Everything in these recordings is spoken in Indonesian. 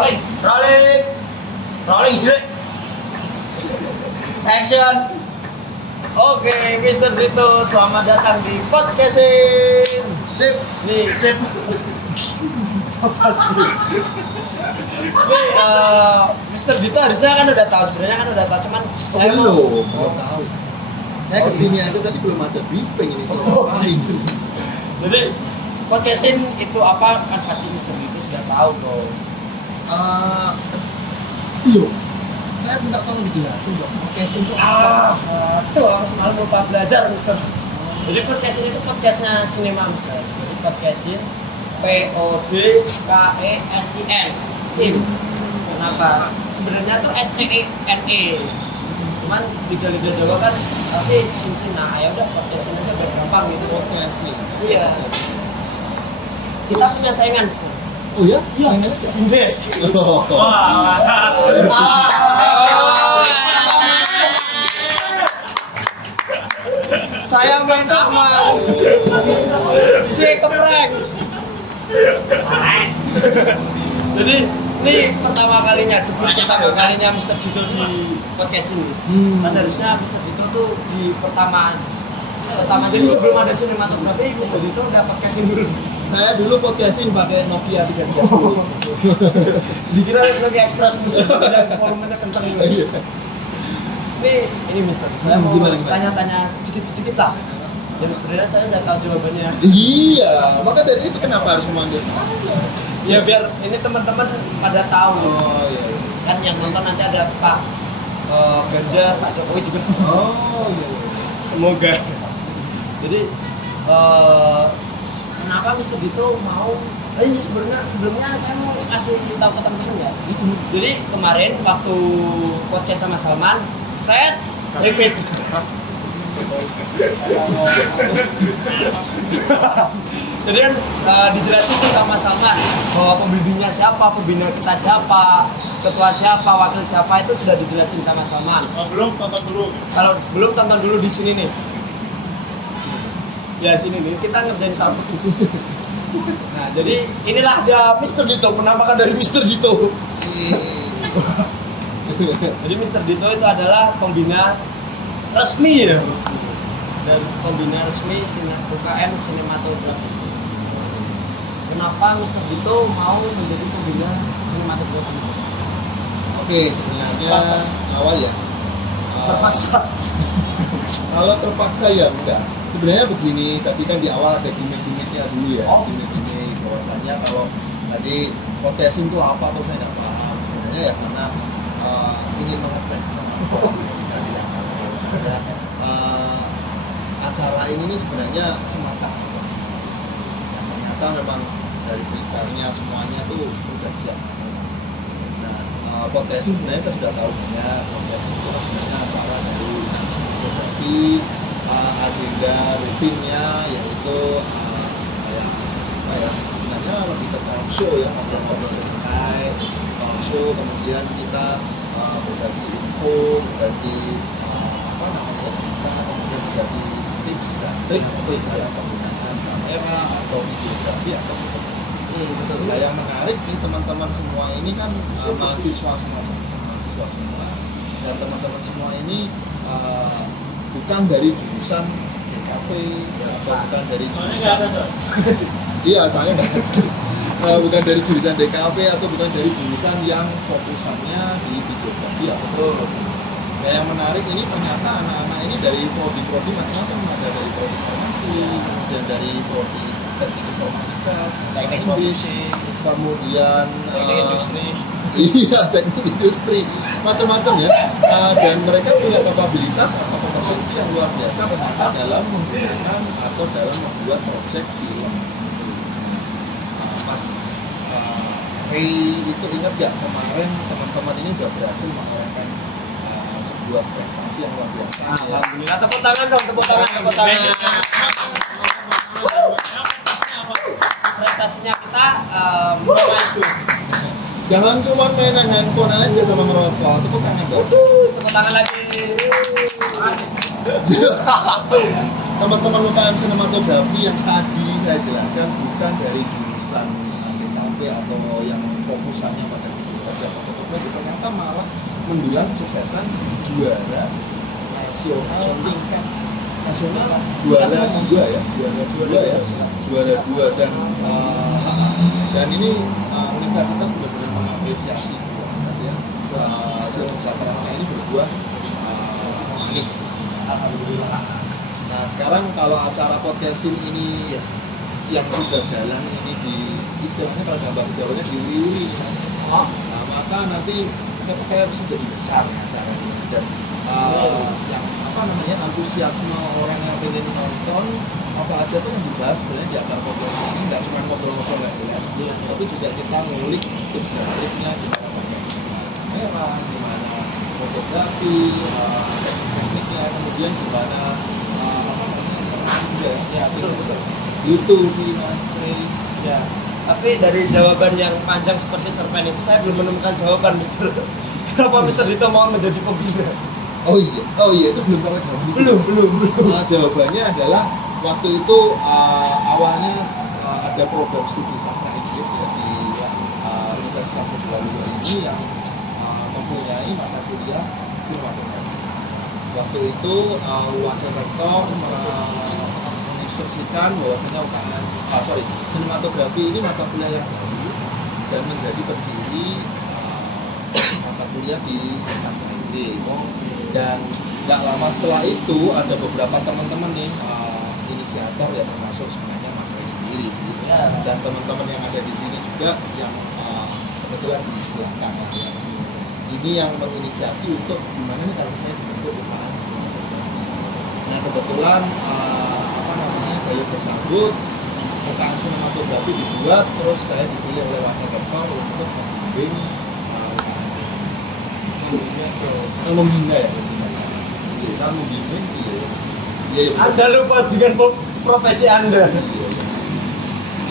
Rolling. Rolling Jack. Action. Oke, Mr. Dito, selamat datang di podcastin. Sip. Nih, Sip. apa sih? Nih, Mr. Dito harusnya kan udah tahu, sebenarnya kan udah tahu, cuman saya Belum tahu. Saya kesini aja tadi belum ada briefing ini. Ngapain sih? Jadi podcastin itu apa kan pasti Mr. Dito sudah tahu dong. Iya. Saya minta tolong dijelasin dong. Podcasting itu apa? Tuh, aku semalam lupa belajar, Mister. Jadi podcasting itu podcastnya Cinema, Mister. Jadi podcasting PODKESIN, SIN. Kenapa? Sebenarnya tuh SCENE. Cuman Liga Jawa kan tapi SIN. Nah, ya udah podcasting aja biar gampang gitu. Podcasting. Iya. Kita punya saingan, Mister. Oh ya? Iya. Yang mana sih? Indes. Oh. Saya main aman. Cek kepreng. Jadi ini pertama kalinya, pertama kalinya Mr. Dito di podcast ini. Kan harusnya Mr. Dito tuh di pertama. Jadi sebelum ada sinematografi, Mr. Dito udah podcasting dulu. Saya dulu podcasting pakai Nokia 3310. Dikira lagi Express musik dan volumenya kenceng gitu. Ini Mister, saya mau tanya-tanya sedikit lah. Yang sebenarnya saya udah tahu jawabannya. Iya, maka dari itu kenapa harus memanggil saya? Ya biar ini teman-teman pada tahu. Oh iya. Kan yang nonton nanti ada Pak Ganjar, Pak Jokowi juga. Oh iya. Semoga. Jadi kenapa Mister Dito mau? Ini sebenarnya sebelumnya saya mau kasih tahu ke teman-teman ya. Jadi kemarin waktu podcast sama Salman, repeat. Jadi kan dijelasin tuh sama Salman bahwa pembimbingnya siapa, pembina kita siapa, ketua siapa, wakil siapa itu sudah dijelasin sama Salman. Belum, tonton dulu. Kalau belum tonton dulu di sini nih. Ya sini nih, kita ngerjain satu. Nah, jadi inilah dia Mr. Dito, penampakan dari Mr. Dito. Jadi Mr. Dito itu adalah pembina resmi ya. Dan pembina resmi UKM sinematografi. Kenapa Mr. Dito mau menjadi pembina sinematografi? Oke, sebenarnya awal ya. Terpaksa. Kalau terpaksa ya enggak. Sebenarnya begini, tapi kan di awal ada gimmick-gimmicknya dulu ya. Gimmick-gimmick bahwasannya kalau tadi podcasting itu apa tuh saya nggak paham. Sebenarnya ya karena ingin mengetes tadi ya. Acara ini sebenarnya semata apa sih? Yang ternyata memang dari beritanya semuanya tuh udah siap. Nah, podcasting sebenarnya saya sudah tahu banyak. Podcasting itu kan sebenarnya acara dari fotografi, agenda rutinnya yaitu kayak apa ya, sebenarnya lebih ke talk show ya, ngobrol-ngobrol santai, talk show, kemudian kita berbagi info, berbagi apa namanya cerita, kemudian berbagi tips dan trik untuk penggunaan kamera atau videografi atau nah, yang menarik nih teman-teman semua ini kan mahasiswa semua dan teman-teman semua ini bukan dari jurusan DKV atau bukan dari jurusan iya soalnya bukan dari jurusan DKV atau bukan dari jurusan yang fokusannya di videografi atau nah yang menarik ini ternyata anak-anak ini dari prodi-prodi macam-macam, ada dari prodi farmasi, kemudian dari prodi teknik informatika, teknik Inggris, kemudian teknik industri. Iya, teknik industri, macam-macam ya. Dan mereka punya kapabilitas atau kompetensi yang luar biasa ternyata dalam menggunakan atau dalam membuat proyek film. Mas Ray itu ingat gak kemarin teman-teman ini sudah berhasil mengadakan sebuah prestasi yang luar biasa. Alhamdulillah, tepuk tangan dong, tepuk tangan. Prestasinya kita maju. Jangan cuma mainan handphone aja sama merokok, tepuk tangan dong. Tepuk tangan lagi. Teman-teman UKM sinematografi yang tadi saya jelaskan bukan dari jurusan DKV atau yang fokusannya pada video. mendulang kesuksesan juara nasional tingkat nasional, juara dua dan ini universitas benar-benar mengapresiasi ya, hasil kerja kerasnya ini berbuah manis. Alhamdulillah. Nah sekarang kalau acara podcasting ini yang sudah jalan ini di istilahnya kalau dalam bahasa Jawanya diuri-uri, nah maka nanti saya bisa jadi besar acara ini dan yang antusiasme orang yang pengen nonton apa aja tuh yang dibahas sebenarnya di acara podcast ini nggak cuma ngobrol-ngobrol nggak jelas, tapi juga kita ngulik tips dan triknya gimana banyak kamera, gimana fotografi, tekniknya, kemudian gimana itu sih Mas Rey. Ya. Tapi dari jawaban yang panjang seperti cerpen itu saya belum menemukan jawaban, Mister. Kenapa Mister Dito mau menjadi pembina? Oh iya itu belum pernah jawab. Belum. Jawabannya adalah waktu itu awalnya ada program studi sastra Inggris ya di Universitas Negeri ini yang mempunyai mata kuliah sinematografi. Waktu itu wakil rektor menginstruksikan bahwasanya sinematografi ini mata kuliah yang baru dan menjadi penciri mata kuliah di sastra Inggris. Dan nggak lama setelah itu ada beberapa teman-teman nih inisiator ya, termasuk sebenarnya Mas Ray sendiri sih. Dan teman-teman yang ada di sini juga yang kebetulan di belakang ya. Ini yang menginisiasi untuk gimana nih kalau misalnya dibentuk UKM sinematografi. Nah kebetulan gaya bersambut UKM sinematografi dibuat, terus saya dipilih oleh wakil rektor untuk membimbing membina ya, kan membimbing iya. Anda lupa dengan profesi Anda.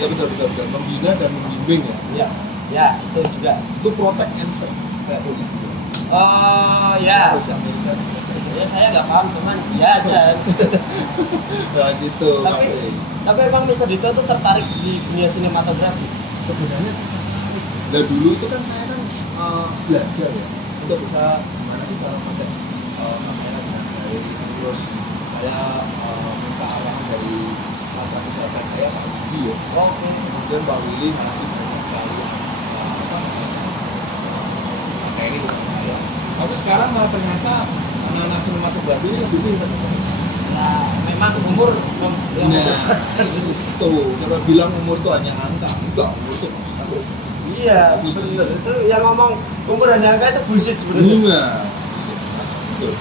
Iya betul, membina dan membimbing ya. Ya itu juga. Itu protect and serve kayak polisi. Ya. Polisi Amerika. Ya saya nggak paham, cuman ya aja. Nah gitu. Tapi emang Mister Dito tuh tertarik di dunia sinematografi. Sebenarnya saya tertarik. Nah dulu itu kan saya kan belajar ya untuk bisa gimana sih cara pakai kamera dengan baik. Terus saya minta arahan dari salah satu sahabat saya Pak Willy ya. Kemudian Pak Willy ngasih banyak sekali materi untuk saya. Tapi sekarang malah ternyata anak-anak sinematografi ini lebih pintar. Nah, memang umur tuh, coba bilang umur itu hanya angka, enggak umur itu masalah. Iya, benar. Itu yang ngomong umur hanya angka itu bullshit sebenarnya. Iya. Betul.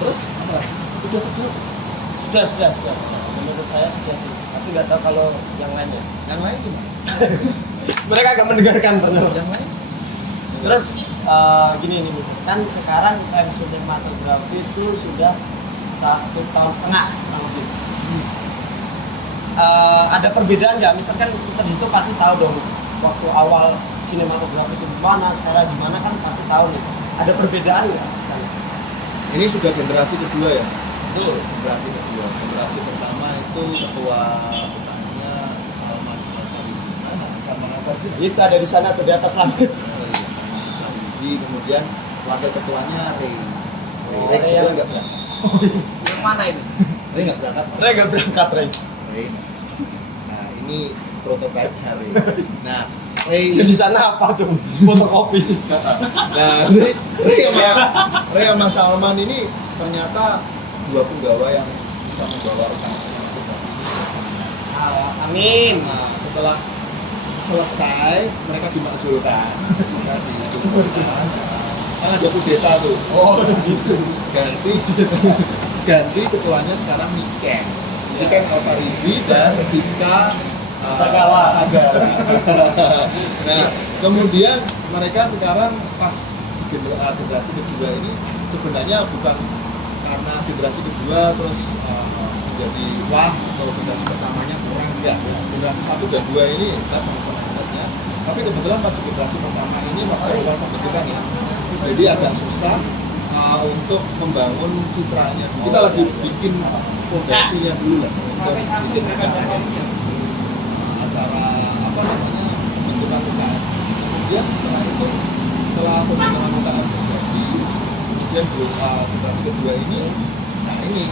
Terus apa? Udah kejawab? Sudah. Menurut saya sudah sih. Tapi nggak tahu kalau yang lainnya. Yang lain gimana? Mereka agak mendengarkan ternyata. Yang lain? Terus gini nih, kan sekarang sinematografi itu sudah 1,5 tahun kurang lebih. Ada perbedaan nggak? Misalkan Mister Dito pasti tahu dong waktu awal sinematografi itu gimana, sekarang gimana kan pasti tahu nih. Ada perbedaan nggak misalnya? Ini sudah generasi kedua ya? Betul. Generasi kedua. Generasi pertama itu ketua UKM-nya Salman Al-Farizi. Salman Al-Farizi? Itu ada di sana tuh di atas langit. Kemudian wakil ketuanya Ray kebetulan nggak berangkat. Yang mana ini? Ray nggak berangkat. Ray. Nah ini prototipe Ray. Nah Ray di sana apa dong? Fotokopi. Nah Ray sama Salman ini ternyata dua penggawa yang bisa membawa UKM ini. Amin. Nah setelah selesai mereka dimakzulkan kan ada kudeta tuh. Oh gitu. ganti ketuanya sekarang Niken Al-Farizi dan Siska Sagala. Nah kemudian mereka sekarang pas generasi kedua ini sebenarnya bukan karena generasi kedua terus menjadi wah atau generasi pertamanya kurang, enggak. Generasi 1 dan 2 ini kita sama-sama hebatnya. Tapi kebetulan pas generasi pertama ini waktu awal pembentukan ya, jadi agak susah untuk membangun citranya. Kita lagi bikin fondasinya dulu lah untuk bikin acara pembentukan UKM. Kemudian setelah itu, setelah pembentukan UKM kemudian generasi kedua ini, nah ini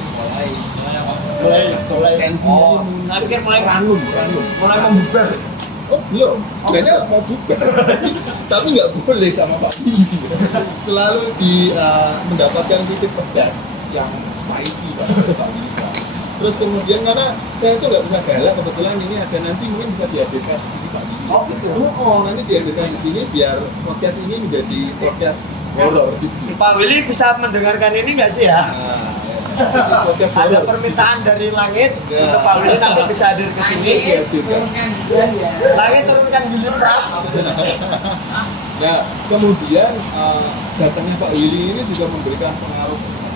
mulai tensinya ini. Saya pikir mulai ranum. mulai membubar. Oh belum, sebenarnya mau bubar, tapi nggak boleh sama Pak Willy. Selalu mendapatkan titik pedas yang spicy Pak Willy. Terus kemudian karena saya itu nggak bisa galak, kebetulan ini ada nanti mungkin bisa dihadirkan di sini Pak Willy. Oh gitu. Nanti dihadirkan di sini biar podcast ini menjadi podcast horor gitu. Pak Willy bisa mendengarkan ini nggak sih ya? Nah, podcast Ada horor. permintaan dari langit Ya. untuk Pak Willy nanti bisa hadir ke sini. Langit turunkan Willy Prat. Nah, kemudian datangnya Pak Willy ini juga memberikan pengaruh besar.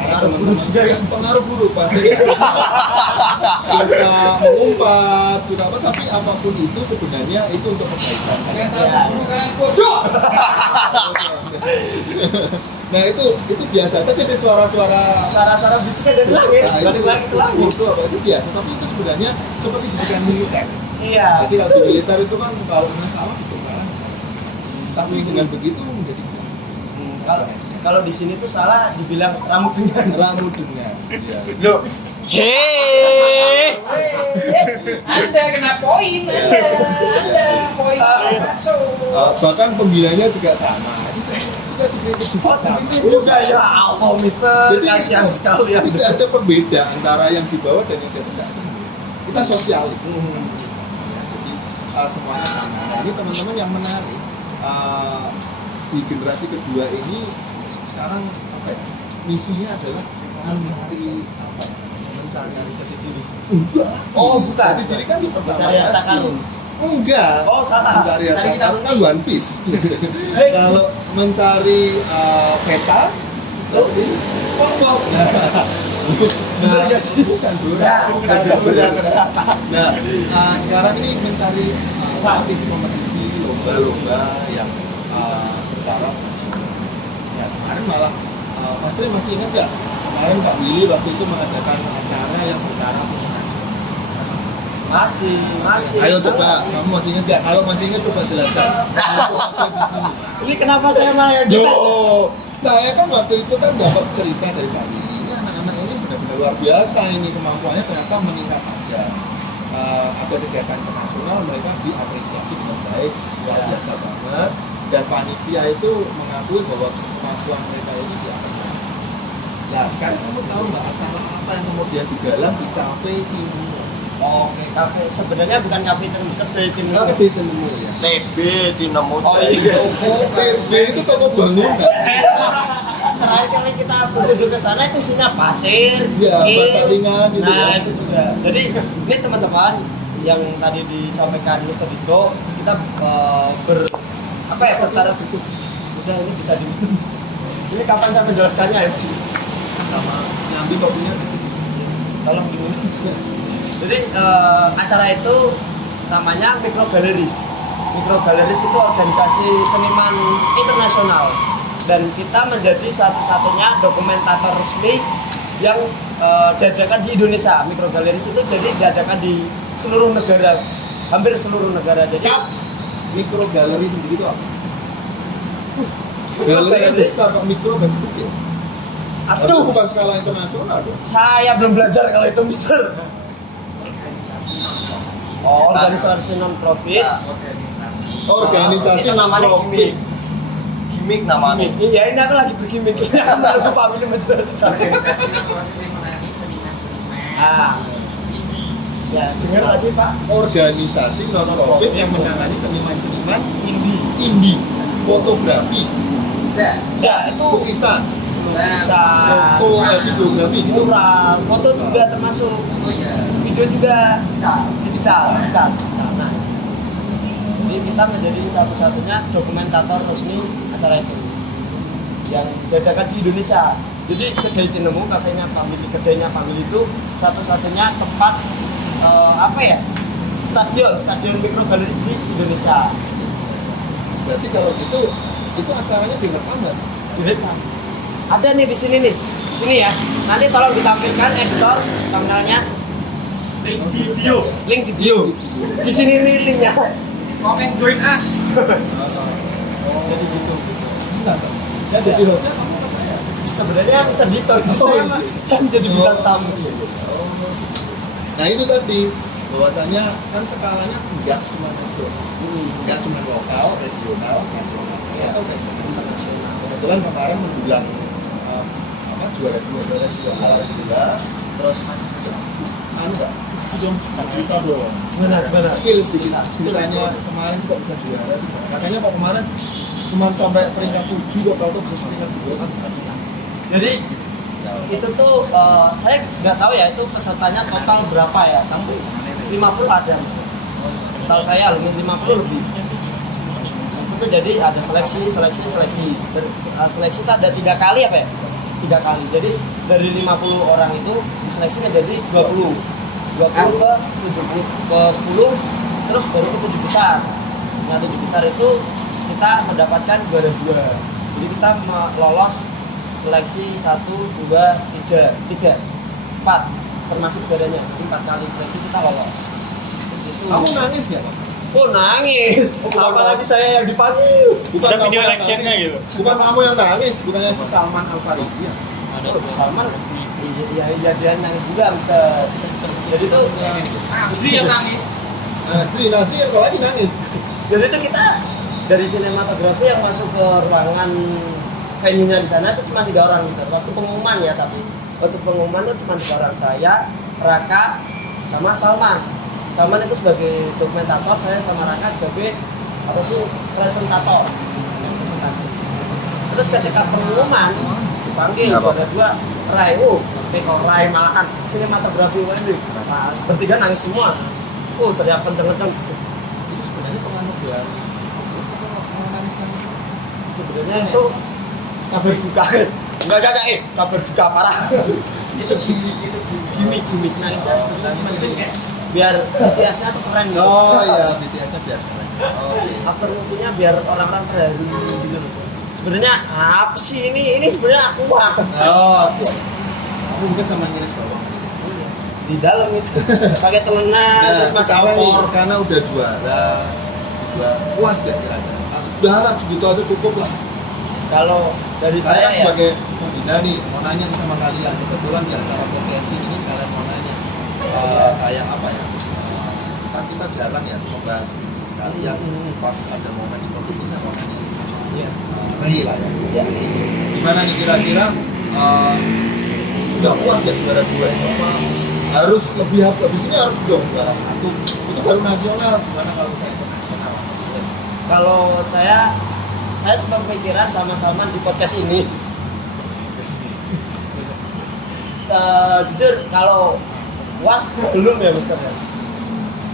Karena teman-teman pengaruh buruk pasti suka mengumpat, suka apa, tapi apapun itu sebenarnya itu untuk kebaikan. Nah itu biasa. Tadi ada Suara-suara bisiknya dari langit, dari langit ke langit. itu biasa, tapi itu sebenarnya seperti didikan militer. Iya. Jadi kalau di militer itu kan kalau masalah itu kalah. Tapi dengan begitu menjadi Kalau di sini tuh salah dibilang rambut dengan. Iya. Loh. Hei. Anda kena poin, Anda poin masuk. Bahkan pembinanya juga sama. Kita dikritik juga sama. Itu juga ya Allah, Mister. Jadi Kasihan sekali ya. tidak ada perbedaan antara yang di bawah dan yang di atas. Kita sosialis. Jadi semuanya sama. Nah ini teman-teman yang menarik. Di generasi kedua ini sekarang apa ya? Misinya adalah mencari apa ya? Mencari jati diri. Enggak. Oh, bukan. Jati diri kan di pertama Mencari harta karun. Enggak. Oh, salah. Mencari harta Mencari karun kan One Piece. Kalau mencari peta berarti bukan bro. Nah, sekarang ini mencari kompetisi lomba-lomba yang bertaraf nasional. Ya kemarin malah Mas Ri masih ingat nggak? Kemarin Pak Willy waktu itu mengadakan acara yang bertaraf nasional. Masih. Ayo coba, kamu masih ingat nggak? Kalau masih ingat coba jelaskan. Ini kenapa saya malah yang kita? Loh, saya kan waktu itu kan dapat cerita dari Pak Willy. Ini anak-anak ini benar-benar luar biasa ini kemampuannya ternyata meningkat aja. Ada kegiatan internasional mereka diapresiasi dengan baik, luar biasa banget. Dan panitia itu mengakui bahwa kemampuan mereka ini di atas batas. Nah sekarang kamu tahu nggak acara apa yang kemudian digalang di kafe Timur? Oke, kafe. Sebenarnya bukan kafe Timur, kedai Timur. Kafe Timur ya. TB Dinamo Oh iya. TB itu toko bangunan. Terakhir kali kita berkunjung ke sana itu isinya pasir, Iya, kim. bata ringan gitu Nah, ya. itu juga. Jadi ini teman-teman yang tadi disampaikan Mr. Dito, kita bertaraf udah ini bisa diminum. Ini kapan saya menjelaskannya ya? Sama ngambil kopinya gitu. Tolong diminum. Jadi acara itu namanya Micro Galleries. Micro Galleries itu organisasi seniman internasional dan kita menjadi satu-satunya dokumentator resmi yang diadakan di Indonesia. Micro Galleries itu jadi diadakan di seluruh negara, hampir seluruh negara. Jadi Mikro galeri sendiri itu apa? Galeri kan besar, kok mikro berarti kecil. Harusnya aduh, bukan skala internasional dong. saya belum belajar kalau itu, Mister. Oh, organisasi non profit. Organisasi Itu namanya non-profit. gimmick namanya. Iya, ini aku lagi bergimmick. Ini aku menunggu Pak Willy menjelaskan. Ah, ya, dengar lagi Pak. Organisasi non-profit yang menangani seniman-seniman indie, fotografi, Ya, itu lukisan, bisa foto, videografi gitu. mural, foto juga termasuk, video juga digital. Nah, jadi kita menjadi satu-satunya dokumentator resmi acara itu yang diadakan di Indonesia. Jadi kedai Tinemu, kafenya Pak Willy, kedainya Pak Willy itu satu-satunya tempat stadion Micro Galleries di Indonesia. Berarti kalau gitu, itu acaranya direkam nggak? Direkam. Ada nih di sini nih, di sini ya. Nanti tolong ditampilkan editor thumbnailnya. Link di bio. Di sini nih linknya. Komen join us. Oh, jadi gitu. Cinta dong. Ya jadi hostnya kamu apa saya? sebenarnya Mr. Dito. Saya menjadi bintang tamu. Nah itu tadi bahwasanya kan skalanya enggak cuma nasional, enggak cuma lokal, regional, nasional, atau internasional. Kebetulan kemarin mendulang juara dua, terus enggak kita dong. Benar. Skill sedikit. Ceritanya kemarin kok bisa juara, makanya kok kemarin cuma sampai peringkat 7 kok kalau tuh bisa peringkat 2. Jadi itu tuh saya nggak tahu ya itu pesertanya total berapa ya, tapi 50 ada. Setahu saya lebih 50 lebih. Itu jadi ada seleksi. Seleksi itu ada 3 kali apa ya? 3 kali. Jadi dari 50 orang itu diseleksi menjadi 20 ke 70 ke 10 terus baru ke 7 besar. Nah 7 besar itu kita mendapatkan juara 2. Jadi kita lolos seleksi 1, 2, 3, 4 termasuk juaranya. Jadi 4 kali seleksi kita lolos. Gitu. Kamu nangis nggak, Pak? Oh nangis. Apalagi saya yang dipanggil. Bukan Ada kamu video yang lectionnya nangis. gitu. Bukan kamu yang nangis, bukannya si Salman Al Farisi ya? Oh, Salman, iya dia nangis juga, Mister. Jadi tuh, Asli yang nangis. Sri kalau lagi nangis. jadi tuh kita dari sinematografi yang masuk ke ruangan venue-nya di sana itu cuma 3 orang, Mister. Waktu pengumuman ya, tapi waktu pengumuman itu cuma 3 orang, saya, Raka, sama Salman. Salman itu sebagai dokumentator, saya sama Raka sebagai presentator. Presentasi. Terus ketika pengumuman dipanggil ada 2 Rai, Rai malahan sinematografi ini, bertiga nangis semua. Teriak kenceng-kenceng. Itu sebenarnya penganut dari nangis-nangis. Sebenarnya itu kabar duka. Enggak, kabar duka parah. itu gimmick nangisnya sebenarnya biar BTS-nya tuh keren gitu. Oh iya, BTS-nya biar keren. Oke. After movie-nya biar orang-orang terharu gitu loh. Sebenarnya apa sih ini sebenarnya aku Aku mungkin sama ngiris bawang. di dalam itu pakai telenan terus masih sekarang nih, impor. karena udah juara, puas gak kira-kira? Udah lah, segitu aja cukup lah. Kalau dari Saya saya ya sebagai pembina nih, mau nanya nih sama kalian. Kebetulan di acara potensi ini sekarang mau nanya kayak apa ya? Kan kita jarang ya membahas ini sekalian. Pas ada momen seperti ini saya mau nanya iya. Ray lah ya. Ya. Gimana nih kira-kira udah puas ya juara 2 apa harus lebih habis ini harus dong juara 1 itu baru nasional, gimana kalau saya internasional? Kalau saya sempat pikiran sama-sama di podcast ini. Jujur kalau puas belum ya Mister ya.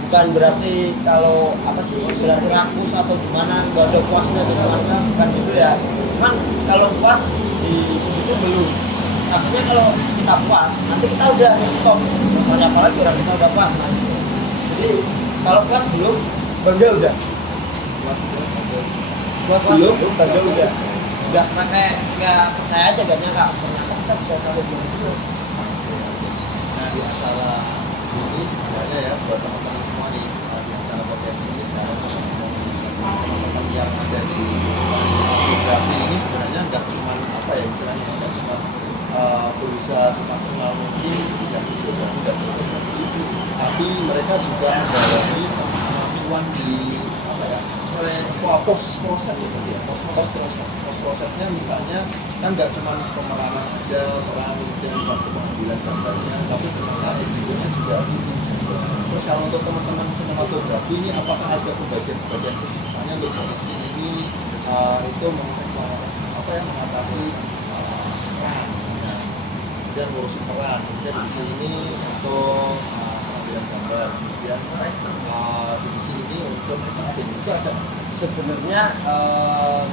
Bukan berarti kalau apa sih berarti rakus atau gimana nggak ada puasnya gitu bukan gitu ya. Cuman kalau puas di situ belum. Takutnya kalau kita puas nanti kita udah stop. Banyak apalagi orang kita udah puas nah. Jadi kalau puas belum bangga udah. Puas belum? Bangga udah. Udah pakai nggak percaya aja gak nyangka ternyata kita bisa sampai begitu. Nah di acara ini sebenarnya ya buat teman-teman semua nih di acara podcast ini sekarang sama teman-teman yang ada di fotografi ini sebenarnya nggak cuma apa ya istilahnya nggak cuma berusaha semaksimal mungkin dan fotografi dan fotografi, tapi mereka juga mendalami kemampuan di apa ya post proses seperti ya post prosesnya misalnya kan nggak cuma pemeranan aja peran dengan waktu pengambilan gambarnya, tapi ternyata editingnya juga ada. Terus kalau untuk teman-teman sinematografi ini apakah ada pembagian-pembagian khusus misalnya untuk profesi ini itu mengatasi peran, kemudian ngurusin peran, kemudian divisi ini untuk pengambilan gambar, kemudian divisi ini untuk editing itu ada. Sebenarnya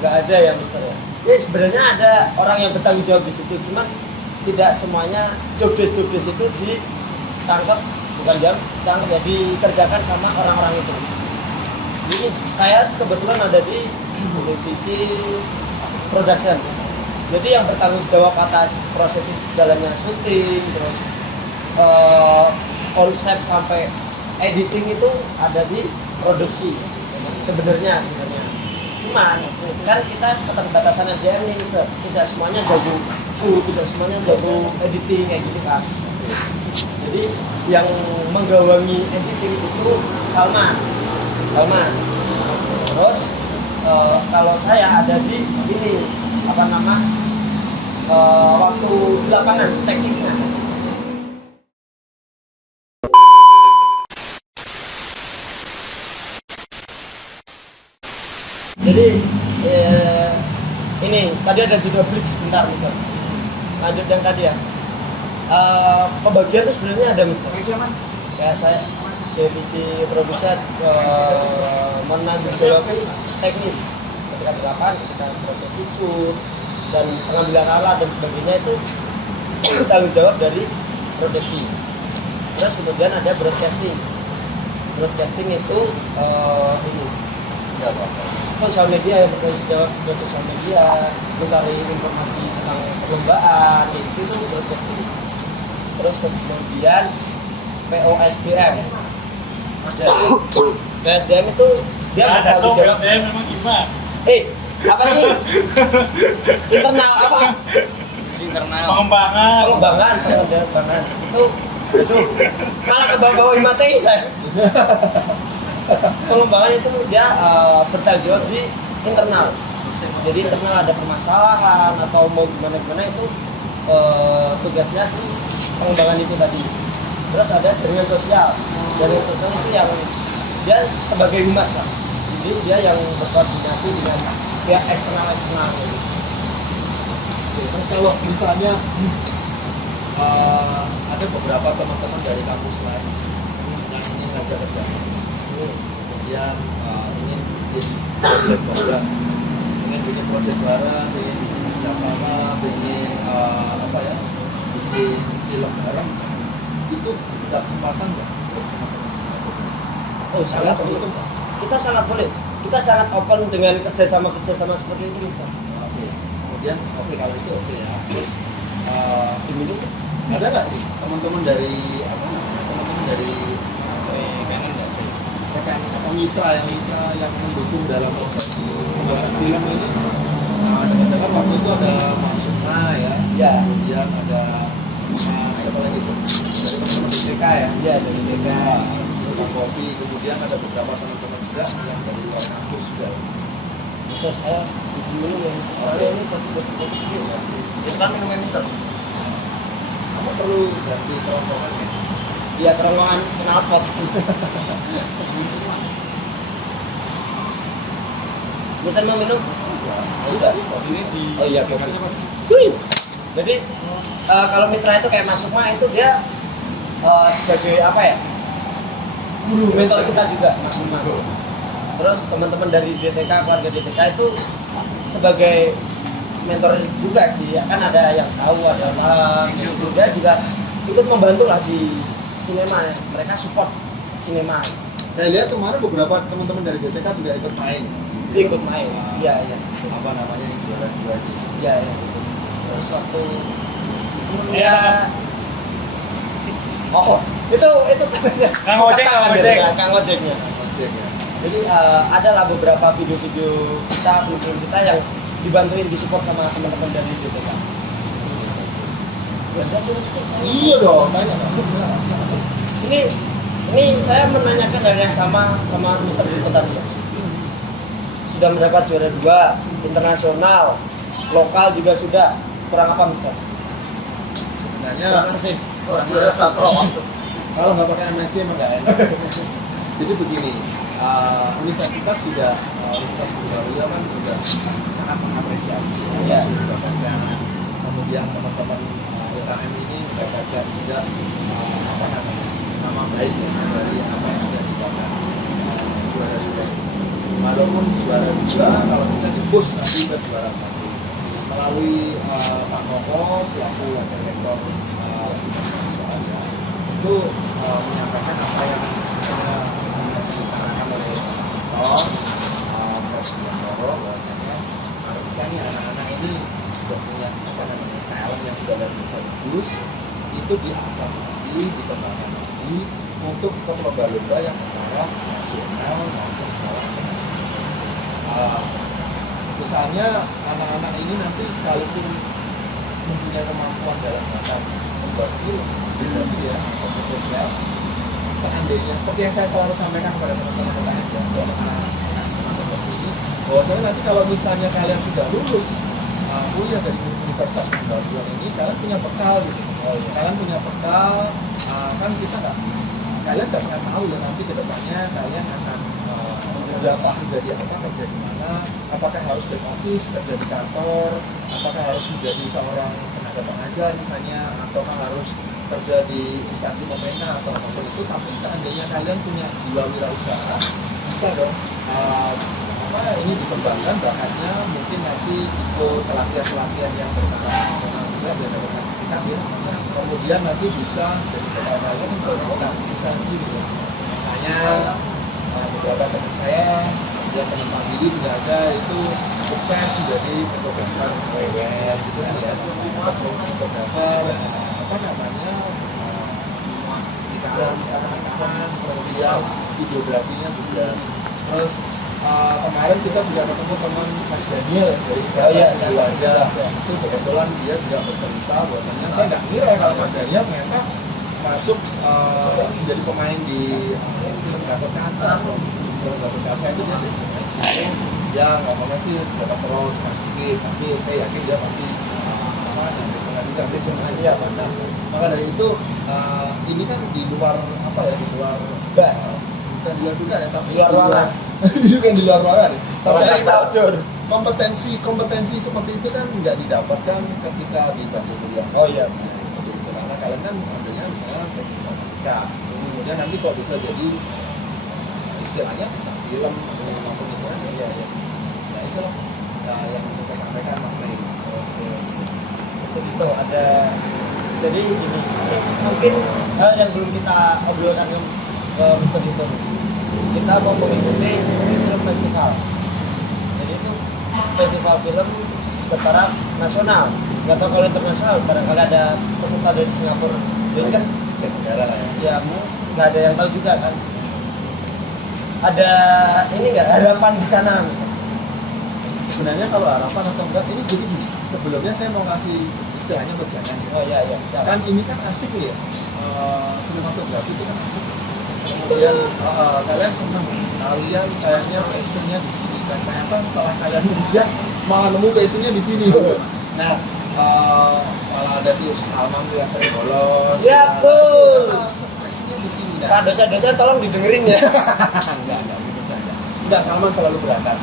nggak ada ya Mister ya. Jadi sebenarnya ada orang yang bertanggung jawab di situ, cuman tidak semuanya job desk itu ditangkap ditangkap ya dikerjakan sama orang-orang itu. Jadi saya kebetulan ada di divisi production. Jadi yang bertanggung jawab atas proses jalannya syuting, terus konsep sampai editing itu ada di produksi sebenarnya. cuman kan kita keterbatasan SDM nih Mister. Tidak semuanya jago shoot, tidak semuanya jago editing kayak gitu kan. Jadi yang menggawangi editing itu Salman. Terus kalau saya ada di ini apa nama waktu di lapangan teknisnya. Jadi ini tadi ada juga break sebentar Mister. Lanjut yang tadi ya. Pembagian itu sebenarnya ada Mister. Kayak saya divisi produser menanggung jawab teknis ketika berapaan, ketika proses shoot dan pengambilan alat dan sebagainya itu tanggung jawab dari produksi. Terus kemudian ada broadcasting. Broadcasting itu ini sosial media yang bertanggung jawab ke sosial media, mencari informasi tentang perlombaan, itu broadcasting. Terus kemudian POSDM. POSDM itu dia bertanggung jawab. memang gimana? Apa sih? Internal apa? Internal. Pengembangan. Itu malah ke bawah materi saya. Pengembangan itu dia bertanggung jawab di internal. Jadi internal ada permasalahan atau mau gimana itu tugasnya si pengembangan itu tadi. Terus ada jaringan sosial. Jaringan sosial itu yang dia sebagai humas lah. Jadi dia yang berkoordinasi dengan pihak eksternal gitu. Oke, terus kalau misalnya ada beberapa teman-teman dari kampus lain yang ingin ngajak kerjasama, kemudian ingin bikin program, ingin bikin proyek bareng, ingin bikin kerjasama, ingin bikin film bareng, itu ada kesempatan nggak untuk teman-teman semua? Sangat tertutup nggak? Kita sangat boleh. Kita sangat open dengan kerjasama seperti itu, Mister. Oke, kemudian kalau itu oke ya. Terus Diminum ada nggak nih teman-teman dari teman-teman dari rekan atau mitra yang mendukung dalam proses pembuatan film ini? Dekat-dekat waktu itu ada Mas Sukma Ya. Kemudian ada Mas siapa lagi tuh dari teman-teman DTK ya? Iya, dari DTK, Bang Kopi, kemudian ada beberapa teman-teman juga yang dari luar kampus juga. Mister, saya minum ya. Soalnya ini kopi. Kita minum Mister. Kamu perlu ganti kerongkongan ya? Dia kerongkongan knalpot. Mister mau minum? Udah. Sini di Oh iya, kopi. Jadi kalau mitra itu kayak Mas Sukma itu dia sebagai apa ya? Guru mentor kita juga Mas Sukma. Terus teman-teman dari DTK, keluarga DTK itu sebagai mentor juga sih. Kan ada yang tahu, ada yang paham. Gitu. Dia juga ikut membantu lah di sinema. Mereka support sinema. Saya lihat kemarin beberapa teman-teman dari DTK juga ikut main. Ikut main. Iya. Apa namanya yang juara 2 di sini. Iya. Terus waktu Iya. Oh, itu katanya. Kang Ojek. Kang Ojeknya. Ojek ya. Jadi adalah beberapa video-video kita, film kita yang dibantuin, disupport sama teman-teman dari DTK. Iya dong, tanya dong. Ini saya menanyakan hal yang sama Mr. Dito tadi ya. Sudah mendapat juara 2 internasional, lokal juga sudah. Kurang apa, Mister? Sebenarnya Asik. juara 1 kalau nggak pakai MSG emang nggak enak. Jadi begini, universitas Universitas Bulgaria kan juga sangat mengapresiasi Ya. mendapatkan, kemudian teman-teman UKM ini mendapatkan juga nama baik dari apa yang ada di belakang juara 2. Walaupun juara 2 kalau bisa di-push nanti ke juara 1 melalui Pak Moko selaku wakil rektor mahasiswa itu menyampaikan apa yang sebenarnya diutarakan oleh Pak Prof. Diantoro bahwasanya harusnya nih anak-anak ini sudah punya talent yang sudah dari bisa bagus, itu diasah lagi, dikembangkan lagi untuk ikut lomba-lomba yang bertaraf nasional maupun skala internasional. misalnya anak-anak ini nanti sekalipun mempunyai kemampuan dalam bakat membuat film, ya, atau fotografi, seandainya seperti yang saya selalu sampaikan kepada teman-teman UKM ya, anak-anak ini, bahwasanya nanti kalau misalnya kalian sudah lulus kuliah dari Universitas Pendidikan ini, kalian punya bekal gitu. Kalian punya bekal, kan kita kalian nggak pernah tahu ya nanti kedepannya kalian akan kerja di mana, apakah harus back office, kerja di kantor, apakah harus menjadi seorang tenaga pengajar misalnya, ataukah harus kerja di instansi pemerintah atau apapun itu. Tapi seandainya kalian punya jiwa wirausaha, bisa dong ini dikembangkan bakatnya, mungkin nanti ikut pelatihan yang bertaraf nasional juga biar dapat sertifikat ya. Kemudian nanti bisa dari bekal kalian untuk bisa gitu ya. Makanya beberapa teman saya, dia teman mandiri juga ada itu sukses menjadi fotografer WWS gitu ya, fotografer nikahan, kemudian videografinya juga. Terus kemarin kita juga ketemu teman Mas Daniel dari Video aja, itu kebetulan dia juga bercerita bahwasanya saya nggak kira kalau Mas Daniel ternyata masuk menjadi pemain di film Gatot Kaca. Film Gatot Kaca itu dia jadi pemain. Ya ngomongnya sih dapat role cuma sedikit, tapi saya yakin dia pasti maka dari itu ini kan di luar di luar bukan di luar juga ya, tapi di luar di luar ruangan. Tapi kompetensi seperti itu kan nggak didapatkan ketika di bangku kuliah. Oh iya. Seperti itu karena kalian kan ambilnya misalnya teknik informatika, kemudian nanti kok bisa jadi istilahnya tentang film atau apapun itu kan ya itu loh yang bisa saya sampaikan Mas Rey. Itu ada, jadi gini, mungkin hal yang belum kita obrolkan ke Mr. Dito, kita mau mengikuti film festival. Jadi itu festival film bertaraf nasional, nggak tahu kalau internasional, barangkali ada peserta dari Singapura. Jadi kan negara lah ya nggak ada yang tahu juga kan. Ada ini nggak harapan di sana Mr.? Sebenarnya kalau harapan atau enggak ini jadi gini, sebelumnya saya mau kasih istilahnya pejangan ya. Oh iya. Kan ini kan asik nih ya, sinematografi itu kan asik. Kemudian kalian senang, kalian kayaknya passionnya di sini. Dan ternyata setelah kalian kuliah malah nemu passionnya di sini. Nah, malah ada tuh Salman tuh yang sering bolos. Ya betul. Passionnya di sini. Pak dosen-dosen tolong didengerin ya. Enggak bercanda. Enggak, Salman selalu berangkat.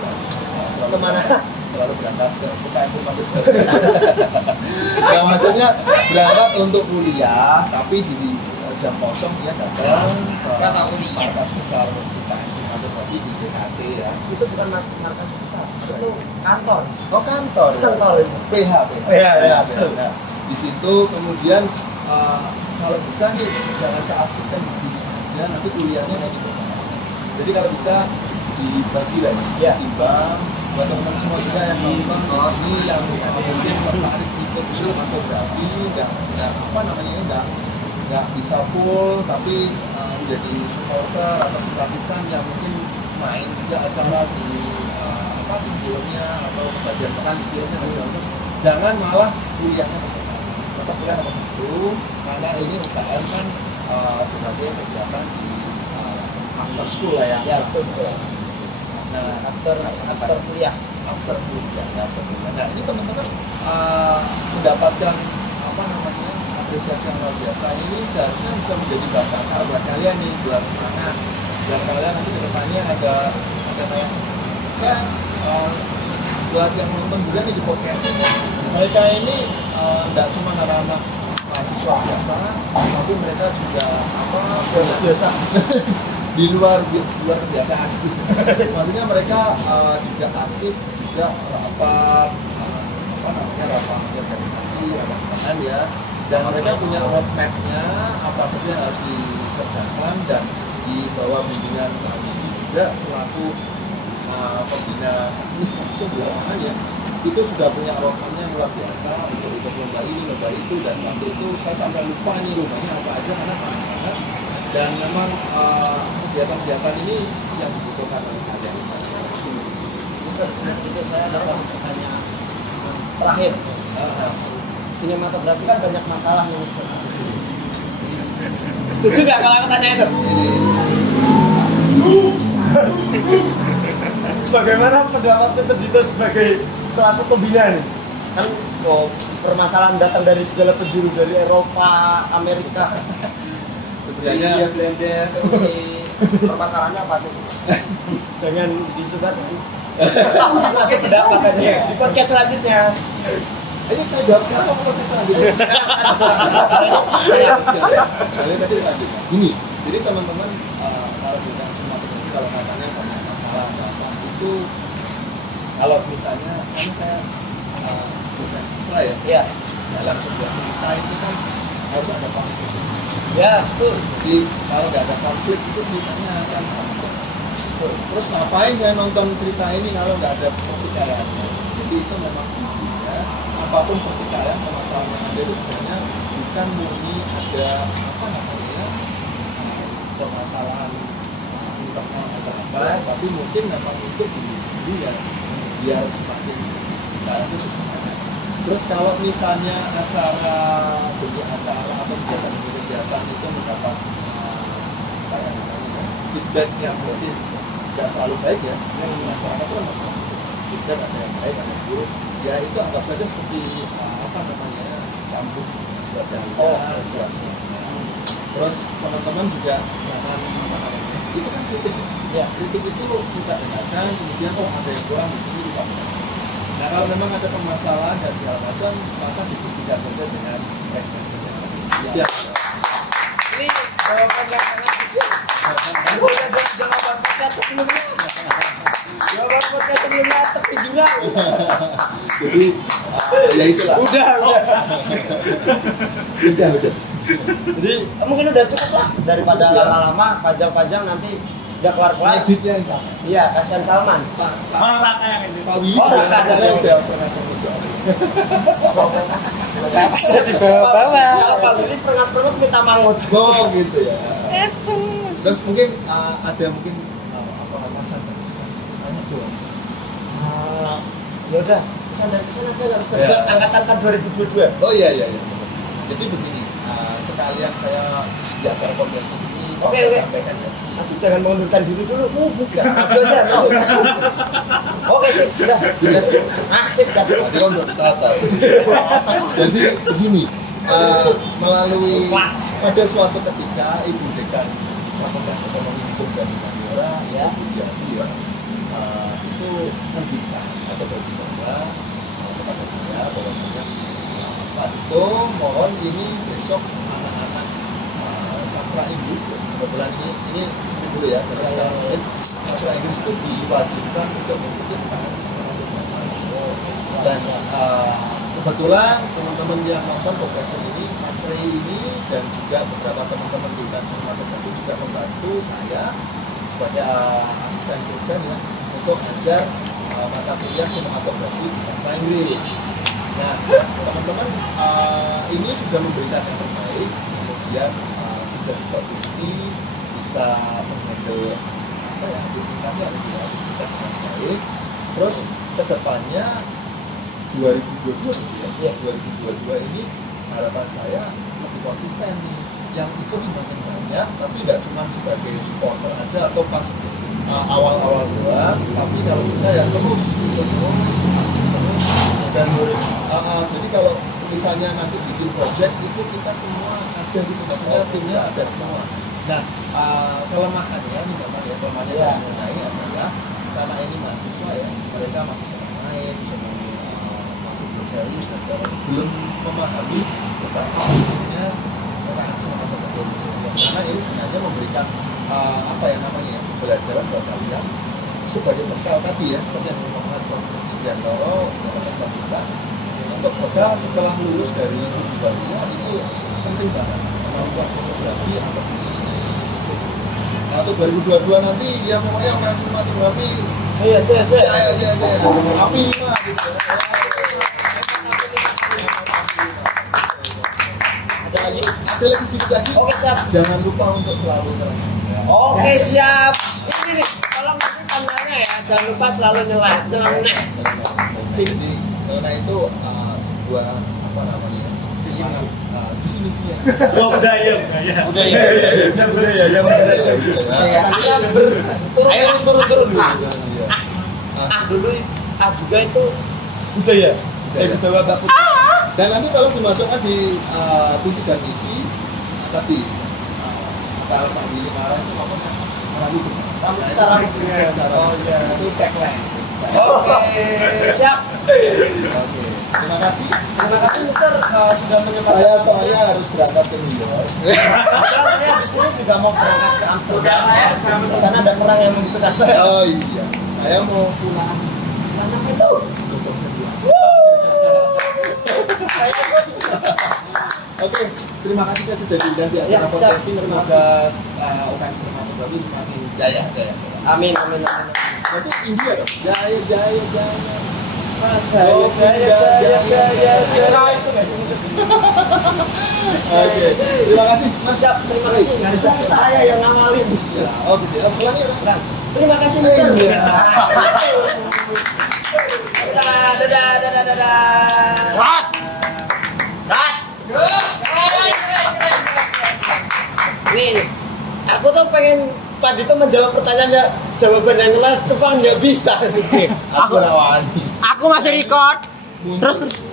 Kemana? Selalu berangkat ke UKM maksudnya. Nah, maksudnya berangkat untuk kuliah, tapi di jam kosong dia datang ke markas besar UKM Simatography di DKC ya. Itu bukan markas besar, itu kantor. Oh kantor. PH. Ya. Nah, di situ kemudian kalau bisa nih jangan keasikan di sini aja, nanti kuliahnya kayak gitu. Jadi kalau bisa dibagi lah ya, timbang buat teman-teman semua juga yang nonton di sini yang mungkin tertarik ikut sinematografi, nggak bisa full tapi menjadi supporter atau simpatisan yang mungkin main juga acara di filmnya atau bagian peran di filmnya dan segala macam. Jangan malah kuliahnya tetap kuliah nomor satu, karena ini UKM kan sebagai kegiatan di after school lah ya. Betul. Nah, after kuliah. Nah, ini teman-teman mendapatkan apresiasi yang luar biasa. Ini seharusnya bisa menjadi bakal buat kalian nih, buat semangat. Dan kalian nanti kedepannya ada kayak saya buat yang nonton juga nih di podcast ini. Mereka ini nggak cuma anak-anak mahasiswa biasa, tapi mereka juga biasa. di luar kebiasaan. Maksudnya mereka juga aktif juga rapat rapat organisasi, rapat tangan ya, dan mereka punya roadmap-nya apa saja yang harus dikerjakan dan di bawah bimbingan juga selaku pembina teknis langsung di lapangan ya, itu sudah punya roadmap-nya yang luar biasa untuk ikut lomba ini lomba itu. Dan waktu itu saya sampai lupa nih lombanya apa aja karena banyak banget. Dan memang kegiatan-kegiatan ini yang dibutuhkan oleh kalian. Mister itu saya ada satu pertanyaan terakhir. Sinematografi kan banyak masalah nih Mister. Setuju nggak kalau aku tanya itu? Bagaimana pendapat Mister Dito sebagai selaku pembina nih? Kan permasalahan datang dari segala penjuru, dari Eropa, Amerika. Sebenarnya Belanda, permasalahannya apa sih? Jangan disukat. Masih sedapat aja di podcast selanjutnya. ini saya jawab sekarang apa podcast selanjutnya? Kalian tadi lanjutkan. Gini, jadi teman-teman kalau kita kalau katanya banyak masalah atau apa itu kalau misalnya karena saya dosen sastra ya, Iya. dalam sebuah cerita itu kan harus ada konflik. Ya, betul. Jadi kalau nggak ada konflik itu ceritanya akan hambar. Terus ngapain saya nonton cerita ini kalau nggak ada pertikaian? Jadi itu memang intinya apapun pertikaian permasalahan yang ada itu sebenarnya bukan murni ada apa namanya permasalahan internal atau apa, tapi mungkin memang itu dulu ya biar semakin pertikaian itu semangat. Terus kalau misalnya acara bentuk acara atau kegiatan itu mendapat apa ya namanya feedback yang mungkin nggak selalu baik ya, yang masyarakat itu kan feedback ada yang baik ada yang buruk, ya itu anggap saja seperti apa namanya campur buat kalian suasana. Terus teman-teman juga jangan apa namanya itu kan kritik ya, kritik itu kita dengarkan kemudian oh ada yang kurang di sini kita benahi. Nah kalau memang ada permasalahan dan segala macam maka dibuktikan saja dengan prestasi. Ya. Ini jawaban yang sangat bisa. Udah ada jawaban podcast sebelumnya. Jawaban podcast sebelumnya tepi jurang. Jadi ya itulah. Udah. Udah. Jadi mungkin udah cukup lah daripada Sudah. lama-lama panjang-panjang nanti udah kelar-kelar. Editnya yang capek. Iya, kasihan Salman. Mana Raka yang ini? Pak Willy Oh, katanya udah pernah ketemu soalnya. Gak bisa dibawa-bawa. Kalau Pak Willy pernah minta mangut. Oh gitu ya. Esem. Terus mungkin ada mungkin apa pesan tanya dong. Ya udah, pesan dari pesan aja lah Ustaz. Ya. Angkatan tahun 2022. Oh iya. Jadi begini, sekalian saya di acara podcast ini Oke. sampaikan ya. Aduh, jangan mengundurkan diri dulu. Bukan. Maju aja. No. Oke, sip. Udah. Sip. Tadi kan udah ditata. Jadi begini, melalui pada suatu ketika Ibu Dekan Fakultas Ekonomi Hukum dan Humaniora Ya. Ibu Diati ya, itu hentikan atau berbicara kepada saya bahwasanya Pak Dito mohon ini besok anak-anak sastra Inggris ya. Kebetulan ini sebut dulu ya dari sekarang sebut sastra Inggris itu diwajibkan untuk mengikuti dan kebetulan teman-teman yang nonton podcast ini Mas Rey ini dan juga beberapa teman-teman di UKM Sinematografi juga membantu saya sebagai asisten dosen ya untuk ajar mata kuliah sinematografi di sastra Inggris. Nah teman-teman ini sudah memberikan yang terbaik, kemudian sudah terbukti bisa menghandle apa ya tingkatnya dengan baik. Terus kedepannya 2022 ya, 2022 ini harapan saya lebih konsisten nih, yang ikut semakin banyak, tapi nggak cuma sebagai supporter aja atau pas awal-awal doang, tapi kalau bisa ya terus dan jadi kalau misalnya nanti bikin project itu kita semua ada gitu, maksudnya timnya ada semua. Nah kelemahannya memang ya kelemahannya ini adalah karena ini mahasiswa ya, mereka masih senang main, senang masih belum serius dan segala macam, belum memahami betapa pentingnya peran sinematografi. Karena ini sebenarnya memberikan apa ya namanya pembelajaran buat kalian sebagai bekal tadi ya, seperti yang dimaksud Prof. Sugiantoro Dr. kita untuk bekal setelah lulus dari kuliah itu penting banget kemampuan fotografi atau nah untuk 2022 nanti ya pokoknya UKM Sinematografi Jaya. api 5 gitu ya. Ada lagi sedikit lagi. Oke, siap. Jangan lupa untuk selalu terang. Oke, siap. Ini nih, tolong nanti tandanya ya. Jangan lupa selalu nyelah. Nyelah. Jadi nyeleneh itu sebuah apa namanya? Visi misi. Visi misinya. Oh, budaya. Budaya yang benar. Kita berturun-turun. Dulu juga itu budaya. Budaya baku. Dan nanti kalau dimasukkan di visi dan misi tadi kalau Pak Billy marah itu apa? Marah itu. Cara Oh iya. Itu tagline. Oke, siap. Oke. Terima kasih. Terima kasih Mister sudah menyempatkan. Saya soalnya harus berangkat ke New York. Saya habis ini juga mau berangkat ke Amsterdam. Di sana ada perang yang membutuhkan saya. Oh iya. Saya mau pulang. Mana itu? Tutup sebelah. Oke, terima kasih saya sudah diundang di acara Ya, potensi. siap. Semoga UKM Sinematografi semakin jaya. Amin. Nanti India dong. Jaya. Jaya. Oke, terima kasih Mas. Siap, terima kasih. Harusnya saya yang ngawalin. Oh gitu ya, pulang ya. Terima kasih Mister. Iya. Dadah. Ras. Nih, aku tuh pengen Pak Dito menjawab pertanyaannya, jawabannya nyelah, tuh nggak bisa. Aku rawani. Aku masih record. Terus